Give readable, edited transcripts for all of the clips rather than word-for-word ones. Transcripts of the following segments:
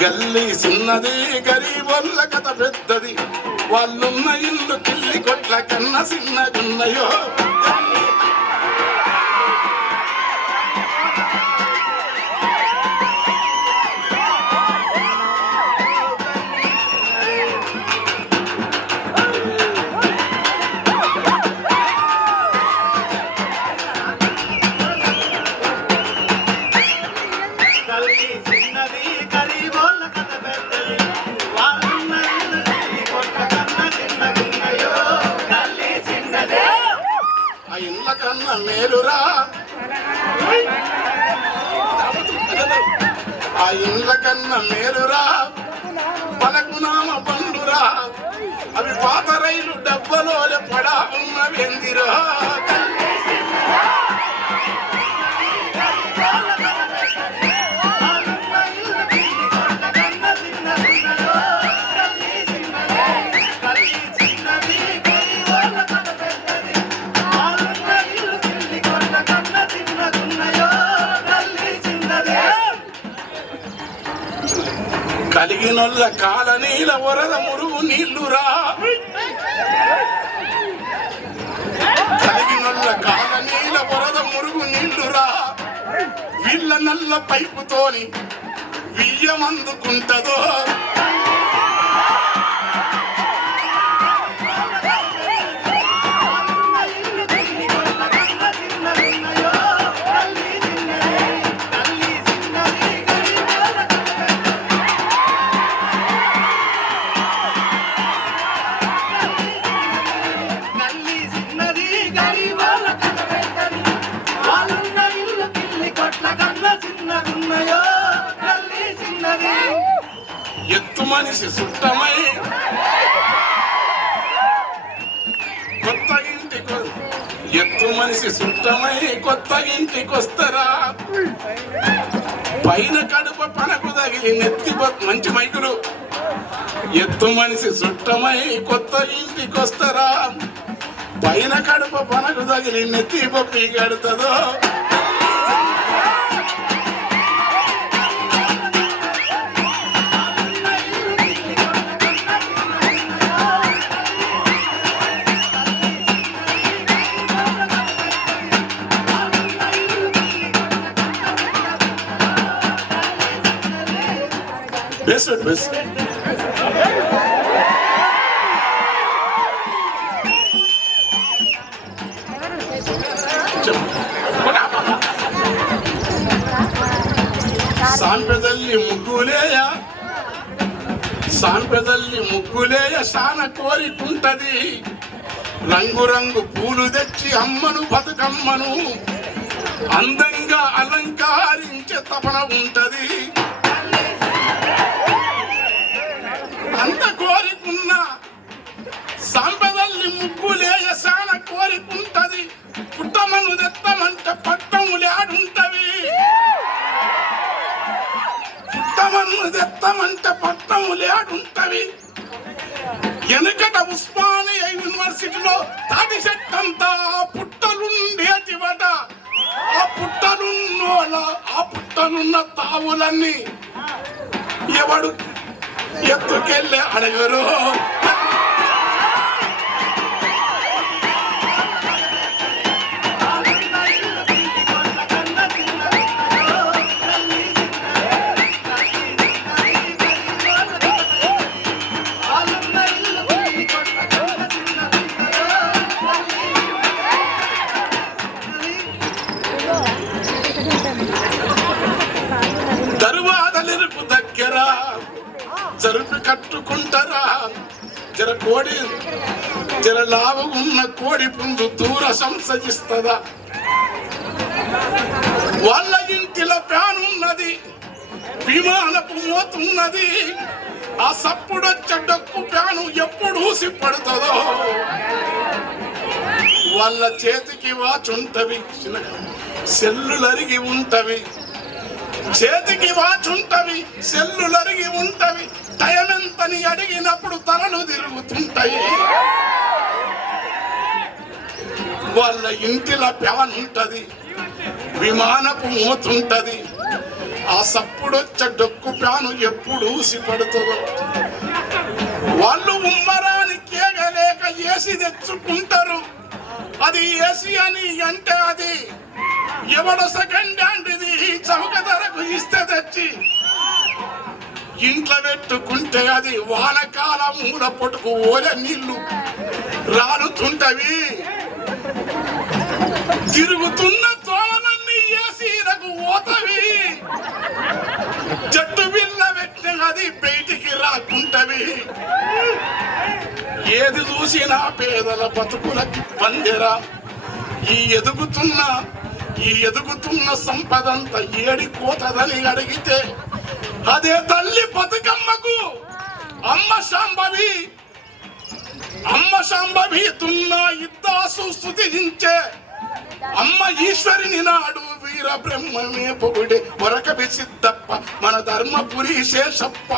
గల్లీ చిన్నది గరీబోళ్ళ కథ పెద్దది వాళ్ళున్న ఇల్లు కిల్లి కొట్ల కన్నా చిన్నగున్నయో మేలురా ఆ ఇండ్ల కన్నా మేలురా పలకునామ పండురా అవి పాత రైలు డబ్బలో పడా ఉన్నవెందిరా కలిగినొల్ల కాల నీల వరద మురుగు నీళ్లురా కలిగినొల్ల కాల నీల వరద మురుగు నీళ్లురా వీళ్ళ నల్ల పైపుతోని వియ్యమందుకుంటదో ఎత్తు మనిషి సుట్టమై కొత్త ఇంటికి ఎత్తు మనిషి సుట్టమై కొత్త ఇంటికొస్తరా పైన కడుప పనకు తగిలి నెత్తి మంచి మైకులు ఎత్తు మనిషి సుట్టమై కొత్త ఇంటికొస్తరా పైన కడుప పనకు తగిలి నెత్తి పప్పి కడుతుందో బెస్ట్ సాంపెదల్లి ముగ్గులేయ శాన కోరికుంటది రంగు రంగు పూలు తెచ్చి అమ్మను బతుకమ్మను అందంగా అలంకరించే తపన ఉంటది అంత కోరికున్న సాంపెదల్లి ముగ్గులేయ శాన కోరికుంటది పుట్టమను తెత్తమంటే పట్టములాడుంటవి పుట్టమన్ను తెత్తమంటే పట్టములాడుంటవి వెనుకట ఉస్మానియా యూనివర్సిటీలో తాటి చెట్టంతా పుట్టలుండేటివట ఆ పుట్టలున్న తావులన్నీ ఎవడు ఎత్తుకెళ్ళి అడగరు దరువాదలిరుపు దగ్గర జరుపు కట్టుకుంటారా జర కోడి జర లాభగున్న కోడి పుంజు దూర సంసజిస్తదా వాళ్ళ ఇంటిలో ప్యానున్నది విమానపు మోతున్నది ఆ సప్పుడొచ్చే డొక్కు ప్యాను ఎప్పుడు ఊసిపడుతుందో వాళ్ళ చేతికి వాచ్ ఉంటవి సెల్లులరిగి ఉంటవి చేతికి వాచ్ ఉంటవి సెల్లులరిగి ఉంటవి టైం ఎంతని అడిగినప్పుడు తలలు తిరుగుతుంటాయి వాళ్ళ ఇంటిలో ప్యాన్ ఉంటది విమానపు మోతుంటది ఆ సప్పుడొచ్చ డొక్కు ప్యాను ఎప్పుడు ఊసిపడుతుందో. వాళ్ళు ఉమ్మరాని కేగలేక ఏసి తెచ్చుకుంటారు. అది ఏసి అని అంటే అది ఎవడో సెకండ్ హ్యాండ్ ఇది చౌక ధరకు ఇస్తే తెచ్చి ఇంట్లో పెట్టుకుంటే అది వానకాల మూల పొట్టుకు ఓలే నీళ్లు రాలుతుంటవి. తిరుగుతున్న తోలన్నీ ఏసీలకు ఓతవి. చెట్టు బిల్ల పెట్టిన అది బయటికి రాకుంటవి. ఏది చూసినా పేదల బతుకులకి పందెరా. ఈ ఎదుగుతున్న సంపదంతా ఏడి కోతదని అడిగితే అదే తల్లి బతుకమ్మకు అమ్మ శాంభవి తున్నా ఇద్దాసు స్తుతించే అమ్మ ఈశ్వరిని నాడు వీర బ్రహ్మమే పొగుడే వరకవి సిద్ధప్ప మన ధర్మపురి శేషప్ప.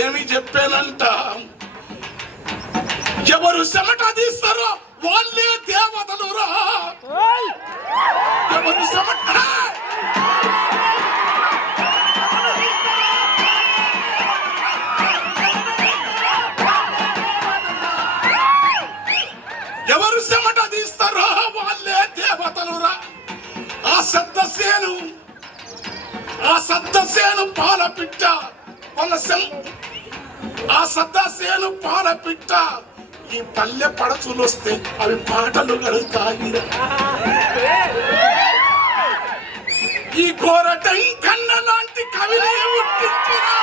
ఏమి చెప్పానంట, ఎవరు చెమట తీస్తారో వాళ్ళే దేవతలు రా. ఎవరు చెమట తీస్తారో వాళ్ళే దేవతలు రా. ఆ సద్దసేను పాల పిట్ట ఆ సద్దసేను పాల పిట్ట ఈ పల్లె పడచులు వస్తే అవి పాటలు గడుగుతాయి. ఈ కోరటం కన్న లాంటి కవిని ఉట్టించినా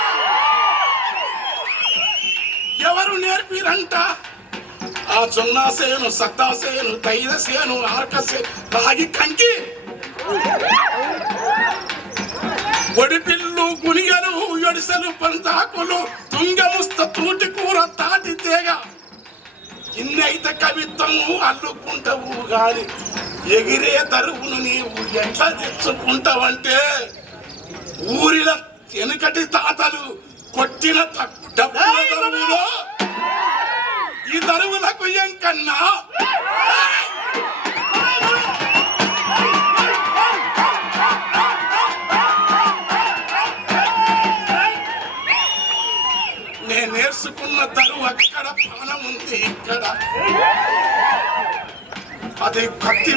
ఎవరు నేర్పిరంట? ఆ జొన్నాసేను, సద్దాసేను, తైదసేను, ఆర్కసేను, రాగి కంకి, ఒడిపిల్లు, గునిగలు, ఎడిసెలు, పంతాకులు, తుంగముస్త, తూటి కూర, తాటి తేగ. ఇన్నైతే కవిత్వము అల్లుకుంటావు గాని ఎగిరే తరువును నీవు ఎట్లా తెచ్చుకుంటావంటే ఊరిలో వెనుకటి తాతలు కొట్టిన డబ్బులో ఈ తరువులకు ఎంకన్నా నేను నేర్చుకున్న తరువు అక్కడ పానం ఉంది. ఇక్కడ అది కత్తి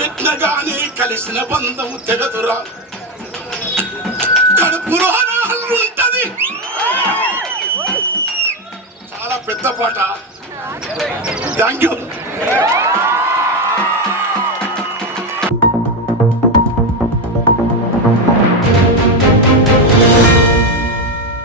పెట్టిన గాని కలిసిన బంధము తెగదురా. కడుపులో ఉంటది. చాలా పెద్ద పాట. Thank you.